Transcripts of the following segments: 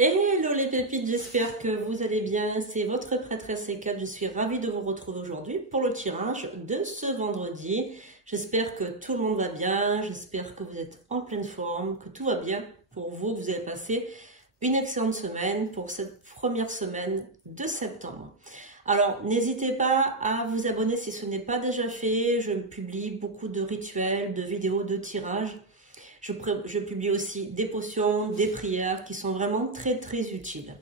Hello les pépites, j'espère que vous allez bien. C'est votre prêtresse E4. Je suis ravie de vous retrouver aujourd'hui pour le tirage de ce vendredi. J'espère que tout le monde va bien, j'espère que vous êtes en pleine forme, que tout va bien pour vous, que vous avez passé une excellente semaine pour cette première semaine de septembre. Alors, n'hésitez pas à vous abonner si ce n'est pas déjà fait. Je publie beaucoup de rituels, de vidéos, de tirages. Je publie aussi des potions, des prières qui sont vraiment très utiles.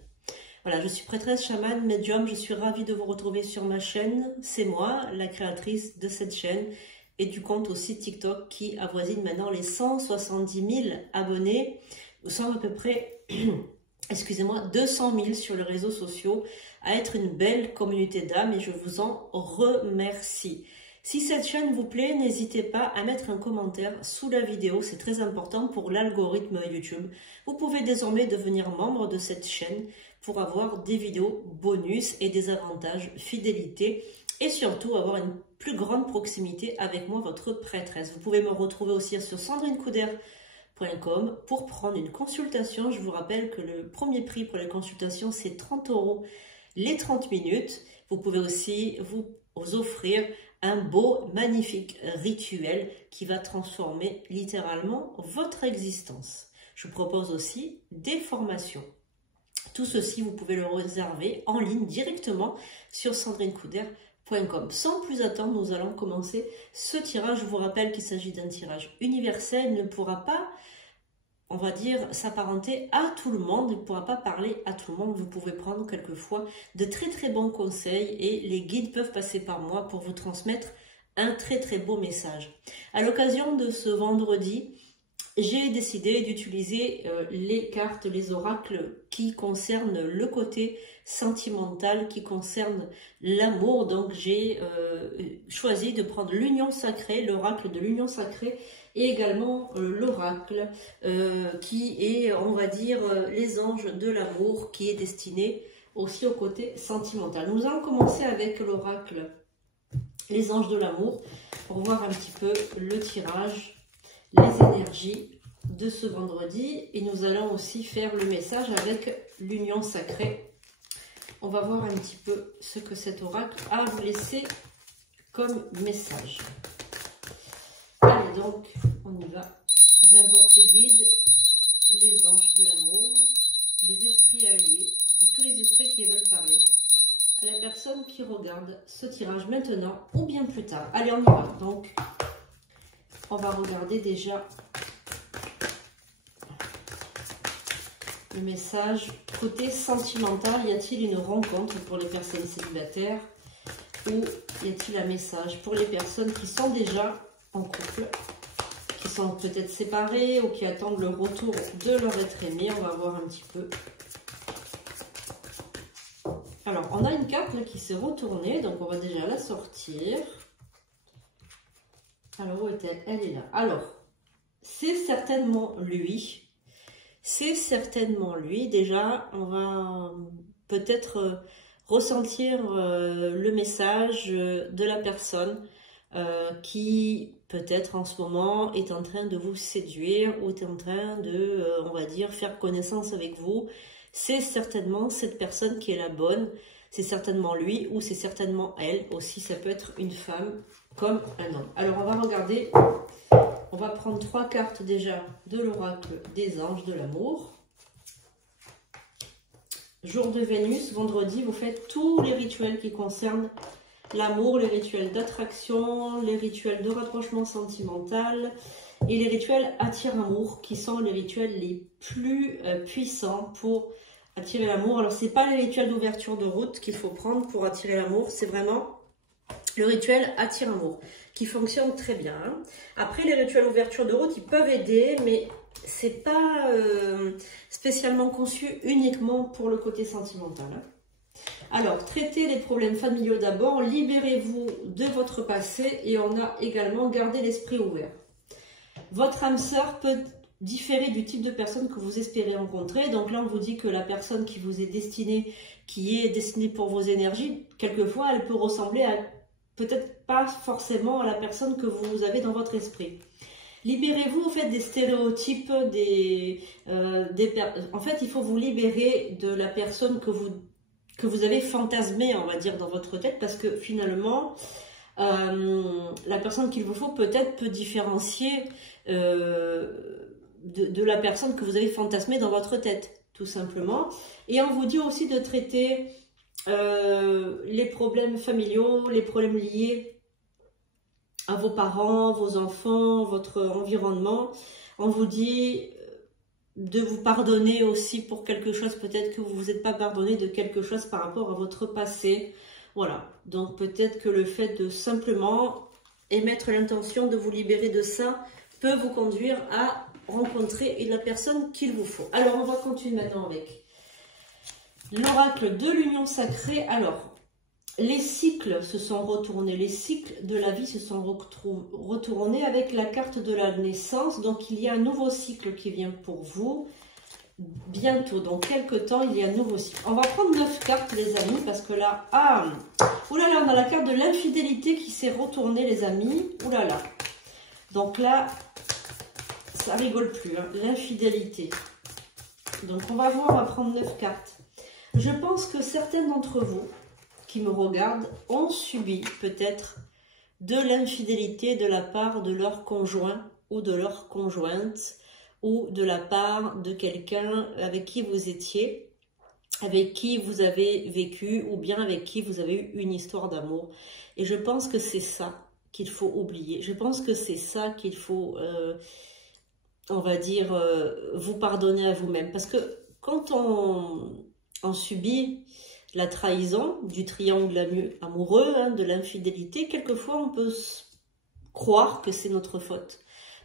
Voilà, je suis prêtresse, chamane, médium. Je suis ravie de vous retrouver sur ma chaîne. C'est moi, la créatrice de cette chaîne et du compte aussi TikTok qui avoisine maintenant les 170 000 abonnés. Nous sommes à peu près, excusez-moi, 200 000 sur les réseaux sociaux, à être une belle communauté d'âmes et je vous en remercie. Si cette chaîne vous plaît, n'hésitez pas à mettre un commentaire sous la vidéo, c'est très important pour l'algorithme YouTube. Vous pouvez désormais devenir membre de cette chaîne pour avoir des vidéos bonus et des avantages fidélité et surtout avoir une plus grande proximité avec moi, votre prêtresse. Vous pouvez me retrouver aussi sur sandrinecouder.com pour prendre une consultation. Je vous rappelle que le premier prix pour les consultations, c'est 30 € les 30 minutes. Vous pouvez aussi vous offrir un beau, magnifique rituel qui va transformer littéralement votre existence. Je propose aussi des formations. Tout ceci, vous pouvez le réserver en ligne directement sur sandrinecouder.com. Sans plus attendre, nous allons commencer ce tirage. Je vous rappelle qu'il s'agit d'un tirage universel. Il ne pourra pas, on va dire, s'apparenter à tout le monde. Il ne pourra pas parler à tout le monde. Vous pouvez prendre quelquefois de très bons conseils et les guides peuvent passer par moi pour vous transmettre un très beau message. À l'occasion de ce vendredi, j'ai décidé d'utiliser les cartes, les oracles qui concernent le côté sentimental, qui concernent l'amour. Donc j'ai choisi de prendre l'union sacrée, l'oracle de l'union sacrée, et également l'oracle qui est, on va dire, les anges de l'amour, qui est destiné aussi au côté sentimental. Nous allons commencer avec l'oracle les anges de l'amour pour voir un petit peu le tirage, les énergies de ce vendredi. Et nous allons aussi faire le message avec l'union sacrée. On va voir un petit peu ce que cet oracle a à vous laisser comme message. Allez donc, on y va. J'invoque les guides, les anges de l'amour, les esprits alliés et tous les esprits qui veulent parler à la personne qui regarde ce tirage maintenant ou bien plus tard. Allez, on y va. Donc, on va regarder déjà le message côté sentimental. Y a-t-il une rencontre pour les personnes célibataires ou y a-t-il un message pour les personnes qui sont déjà en couple, qui sont peut-être séparées ou qui attendent le retour de leur être aimé? On va voir un petit peu. Alors, on a une carte là qui s'est retournée, donc on va déjà la sortir. Alors, où est-elle? Elle est là. Alors, c'est certainement lui. C'est certainement lui. Déjà, on va peut-être ressentir le message de la personne qui, peut-être en ce moment, est en train de vous séduire ou est en train de, on va dire, faire connaissance avec vous. C'est certainement cette personne qui est la bonne, c'est certainement lui ou c'est certainement elle aussi, ça peut être une femme comme un homme. Alors on va regarder, on va prendre 3 cartes déjà de l'oracle des anges de l'amour. Jour de Vénus, vendredi, vous faites tous les rituels qui concernent l'amour, les rituels d'attraction, les rituels de rapprochement sentimental et les rituels attire-amour qui sont les rituels les plus puissants pour attirer l'amour. Alors, c'est pas les rituels d'ouverture de route qu'il faut prendre pour attirer l'amour, c'est vraiment le rituel attire-amour qui fonctionne très bien. Après, les rituels d'ouverture de route, ils peuvent aider, mais c'est pas spécialement conçu uniquement pour le côté sentimental. Alors, traitez les problèmes familiaux d'abord, libérez-vous de votre passé et on a également gardé l'esprit ouvert. Votre âme sœur peut différer du type de personne que vous espérez rencontrer. Donc là, on vous dit que la personne qui vous est destinée, qui est destinée pour vos énergies, quelquefois, elle peut ressembler à, peut-être pas forcément à la personne que vous avez dans votre esprit. Libérez-vous en fait des stéréotypes, en fait, il faut vous libérer de la personne que vous avez fantasmée, on va dire, dans votre tête, parce que finalement, la personne qu'il vous faut peut-être peut différencier de la personne que vous avez fantasmée dans votre tête, tout simplement. Et on vous dit aussi de traiter les problèmes familiaux, les problèmes liés à vos parents, vos enfants, votre environnement. On vous dit de vous pardonner aussi pour quelque chose, peut-être que vous ne vous êtes pas pardonné de quelque chose par rapport à votre passé. Voilà, donc peut-être que le fait de simplement émettre l'intention de vous libérer de ça peut vous conduire à rencontrer la personne qu'il vous faut. Alors, on va continuer maintenant avec l'oracle de l'union sacrée. Alors, les cycles se sont retournés, les cycles de la vie se sont retournés avec la carte de la naissance. Donc, il y a un nouveau cycle qui vient pour vous bientôt. Dans quelques temps, il y a un nouveau cycle. On va prendre 9 cartes, les amis, parce que là, oulala, on a la carte de l'infidélité qui s'est retournée, les amis. Oulala. Donc là, ça rigole plus, hein, l'infidélité. Donc, on va voir, on va prendre 9 cartes. Je pense que certains d'entre vous qui me regardent ont subi peut-être de l'infidélité de la part de leur conjoint ou de leur conjointe ou de la part de quelqu'un avec qui vous étiez, avec qui vous avez vécu ou bien avec qui vous avez eu une histoire d'amour. Et je pense que c'est ça qu'il faut oublier. Je pense que c'est ça qu'il faut, on va dire, vous pardonner à vous-même. Parce que quand on subit la trahison, du triangle amoureux, hein, de l'infidélité, quelquefois on peut croire que c'est notre faute.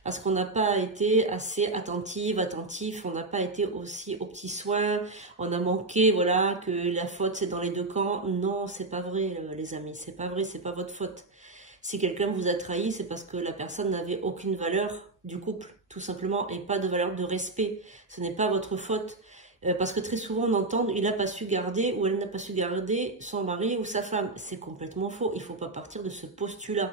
Parce qu'on n'a pas été assez attentif, on n'a pas été aussi aux petits soins, on a manqué, voilà, que la faute c'est dans les deux camps. Non, c'est pas vrai, les amis, c'est pas vrai, c'est pas votre faute. Si quelqu'un vous a trahi, c'est parce que la personne n'avait aucune valeur du couple, tout simplement, et pas de valeur de respect. Ce n'est pas votre faute. Parce que très souvent on entend il n'a pas su garder ou elle n'a pas su garder son mari ou sa femme. C'est complètement faux. Il ne faut pas partir de ce postulat.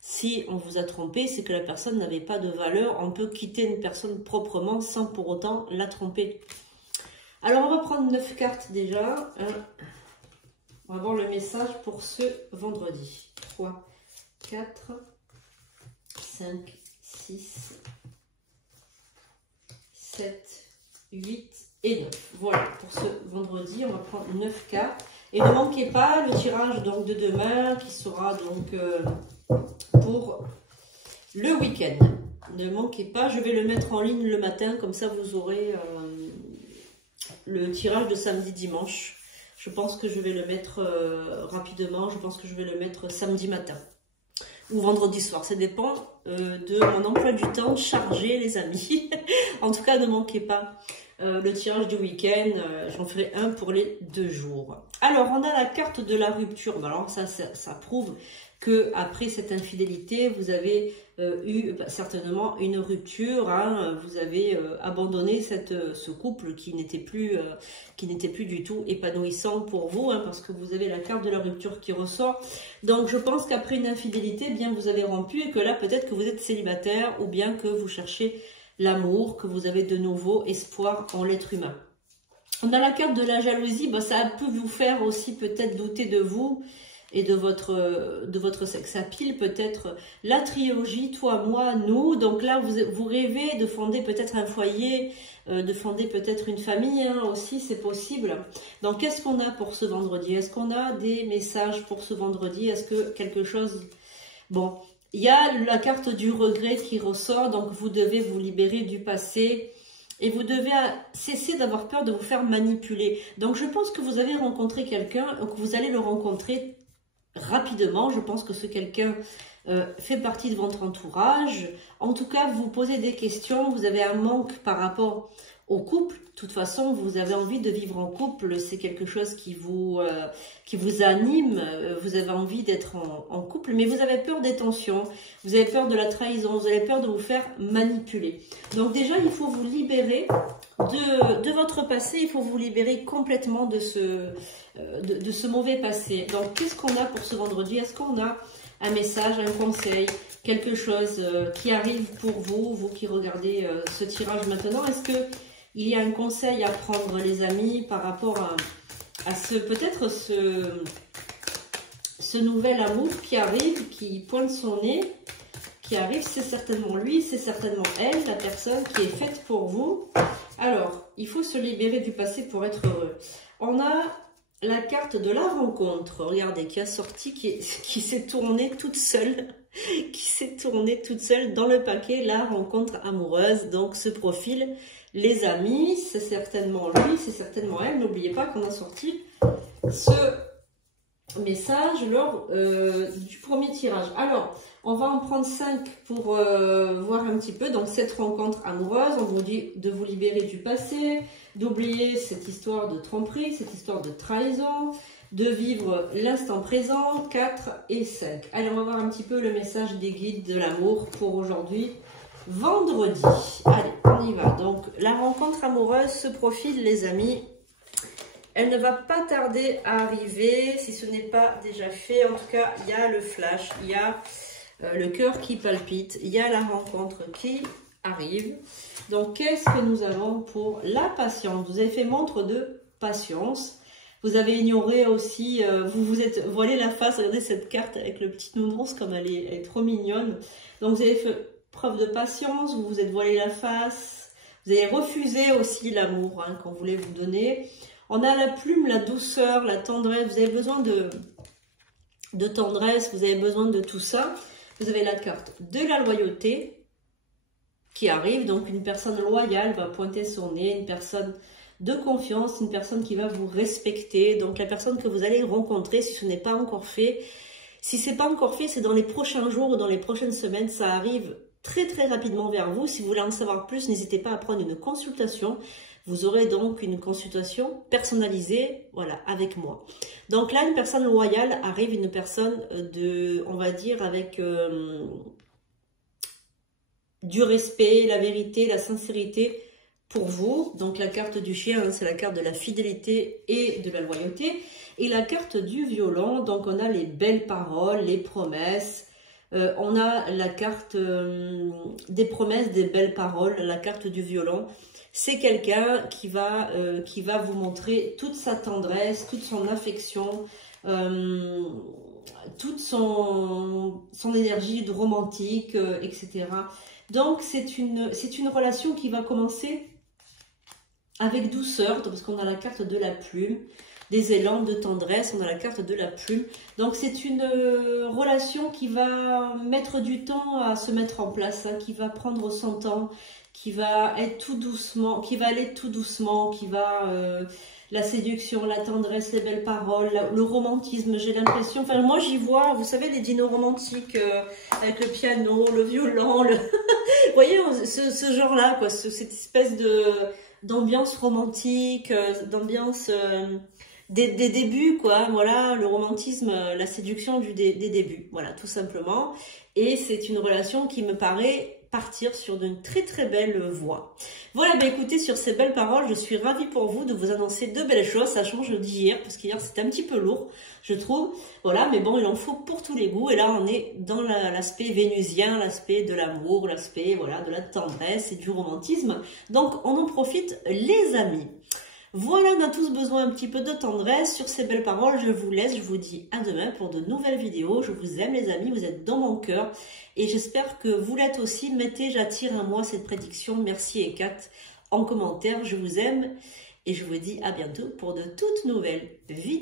Si on vous a trompé, c'est que la personne n'avait pas de valeur. On peut quitter une personne proprement sans pour autant la tromper. Alors on va prendre 9 cartes déjà. On va voir le message pour ce vendredi. 3, 4, 5, 6, 7, 8 et 9. Voilà, pour ce vendredi, on va prendre 9 cartes. Et ne manquez pas le tirage donc, de demain qui sera donc pour le week-end. Ne manquez pas, je vais le mettre en ligne le matin, comme ça vous aurez le tirage de samedi-dimanche. Je pense que je vais le mettre rapidement, je pense que je vais le mettre samedi matin ou vendredi soir, ça dépend de mon emploi du temps chargé, les amis. En tout cas, ne manquez pas le tirage du week-end, j'en ferai un pour les 2 jours. Alors, on a la carte de la rupture. Alors, ça prouve que après cette infidélité, vous avez eu certainement une rupture. Hein, vous avez abandonné ce couple qui n'était plus du tout épanouissant pour vous, hein, parce que vous avez la carte de la rupture qui ressort. Donc, je pense qu'après une infidélité, bien vous avez rompu et que là, peut-être que vous êtes célibataire ou bien que vous cherchez l'amour, que vous avez de nouveau espoir en l'être humain. On a la carte de la jalousie, ça peut vous faire aussi peut-être douter de vous et de votre sex appeal, peut-être la trilogie, toi, moi, nous. Donc là, vous rêvez de fonder peut-être un foyer, de fonder peut-être une famille hein, aussi, c'est possible. Donc qu'est-ce qu'on a pour ce vendredi? Est-ce qu'on a des messages pour ce vendredi? Est-ce que quelque chose... Bon... Il y a la carte du regret qui ressort, donc vous devez vous libérer du passé et vous devez cesser d'avoir peur de vous faire manipuler. Donc je pense que vous avez rencontré quelqu'un, que vous allez le rencontrer rapidement. Je pense que ce quelqu'un fait partie de votre entourage. En tout cas, vous posez des questions, vous avez un manque par rapport au couple. De toute façon, vous avez envie de vivre en couple, c'est quelque chose qui vous anime, vous avez envie d'être en couple, mais vous avez peur des tensions, vous avez peur de la trahison, vous avez peur de vous faire manipuler. Donc déjà, il faut vous libérer de votre passé, il faut vous libérer complètement de ce mauvais passé. Donc, qu'est-ce qu'on a pour ce vendredi? Est-ce qu'on a un message, un conseil, quelque chose qui arrive pour vous, vous qui regardez ce tirage maintenant. Est-ce que il y a un conseil à prendre, les amis, par rapport à peut-être ce nouvel amour qui arrive, qui pointe son nez, qui arrive, c'est certainement lui, c'est certainement elle, la personne qui est faite pour vous. Alors, il faut se libérer du passé pour être heureux. On a la carte de la rencontre, regardez, qui a sorti, qui s'est tournée toute seule, dans le paquet, la rencontre amoureuse. Donc, ce profil, les amis, c'est certainement lui, c'est certainement elle. N'oubliez pas qu'on a sorti ce message lors du premier tirage. Alors, on va en prendre 5 pour voir un petit peu. Donc, cette rencontre amoureuse, on vous dit de vous libérer du passé, d'oublier cette histoire de tromperie, cette histoire de trahison, de vivre l'instant présent. 4 et 5. Allez, on va voir un petit peu le message des guides de l'amour pour aujourd'hui, vendredi. Allez, on y va. Donc, la rencontre amoureuse se profile, les amis. Elle ne va pas tarder à arriver, si ce n'est pas déjà fait. En tout cas, il y a le flash, il y a le cœur qui palpite, il y a la rencontre qui arrive. Donc, qu'est-ce que nous avons pour la patience? Vous avez fait montre de patience. Vous avez ignoré aussi, vous vous êtes voilé la face. Regardez cette carte avec le petit nounours, comme elle est trop mignonne. Donc, vous avez fait preuve de patience, vous vous êtes voilé la face. Vous avez refusé aussi l'amour qu'on voulait vous donner. On a la plume, la douceur, la tendresse. Vous avez besoin de tendresse, vous avez besoin de tout ça. Vous avez la carte de la loyauté qui arrive. Donc, une personne loyale va pointer son nez, une personne de confiance, une personne qui va vous respecter. Donc, la personne que vous allez rencontrer, si ce n'est pas encore fait. Si ce n'est pas encore fait, c'est dans les prochains jours ou dans les prochaines semaines. Ça arrive très, très rapidement vers vous. Si vous voulez en savoir plus, n'hésitez pas à prendre une consultation. Vous aurez donc une consultation personnalisée, voilà, avec moi. Donc là, une personne loyale arrive, une personne on va dire, avec du respect, la vérité, la sincérité pour vous. Donc la carte du chien, c'est la carte de la fidélité et de la loyauté. Et la carte du violon, donc on a les belles paroles, les promesses. On a la carte des promesses, des belles paroles, la carte du violon. C'est quelqu'un qui va vous montrer toute sa tendresse, toute son affection, toute son énergie de romantique, etc. Donc, c'est une relation qui va commencer avec douceur, parce qu'on a la carte de la plume, des élans de tendresse, on a la carte de la plume. Donc, c'est une relation qui va mettre du temps à se mettre en place, qui va prendre son temps, qui va être tout doucement, qui va aller tout doucement, qui va la séduction, la tendresse, les belles paroles, le romantisme, j'ai l'impression, enfin moi j'y vois, vous savez, les dinos romantiques avec le piano, le violon, vous voyez, ce genre-là, quoi, cette espèce d'ambiance romantique, d'ambiance des débuts, quoi, voilà, le romantisme, la séduction des débuts, voilà, tout simplement. Et c'est une relation qui me paraît partir sur d'une très très belle voie. Voilà, bah écoutez, sur ces belles paroles, je suis ravie pour vous de vous annoncer de belles choses. Ça change d'hier, parce qu'hier c'était un petit peu lourd, je trouve. Voilà, mais bon, il en faut pour tous les goûts. Et là, on est dans l'aspect vénusien, l'aspect de l'amour, l'aspect, voilà, de la tendresse et du romantisme. Donc, on en profite, les amis. Voilà, on a tous besoin un petit peu de tendresse. Sur ces belles paroles, je vous laisse. Je vous dis à demain pour de nouvelles vidéos. Je vous aime, les amis. Vous êtes dans mon cœur. Et j'espère que vous l'êtes aussi. Mettez, j'attire à moi cette prédiction. Merci Ekat en commentaire. Je vous aime. Et je vous dis à bientôt pour de toutes nouvelles vidéos.